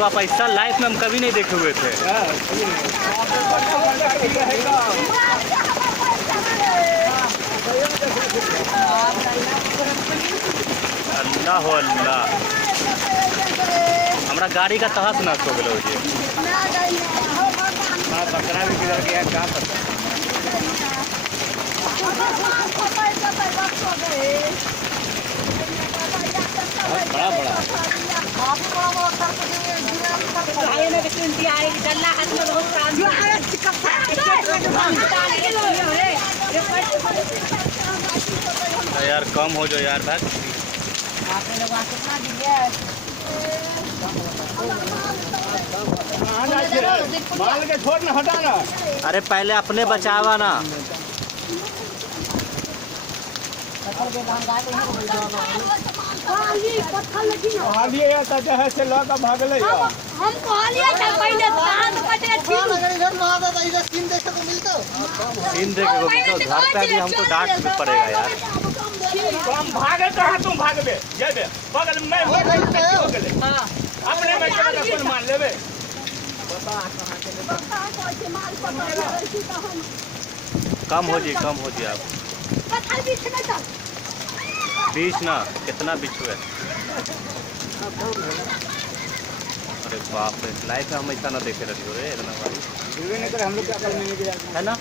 बाप, ऐसा लाइफ में हम कभी नहीं देखे हुए थे। अल्लाह हो अल्लाह, हमारा गाड़ी का तहस नष्ट हो गया जी। बकरा भी बिगड़ गया, क्या पता। बड़ा बड़ा यार, कम हो जाओ यार भाई। माल के छोड़ ना, हटा ना। अरे पहले अपने बचावा ना। से लौका भागले हम कहलिए था पहले धान कटे ठीक इधर ना आता था, इधर सीन देखने को मिलता। सीन देखे को तो घर पे भी हमको डांट भी पड़ेगा यार। तो हम भागे कहाँ, तुम भागबे जेबे बगल में अपने में चला के मान लेबे। कम हो जी, कम हो जी आप। बीच ना, कितना बिच्छू है। अरे बाप रे, लाइफ में हम ऐसा ना देखे रही हो रे, इतना भारी हम लोग क्या करने है ना।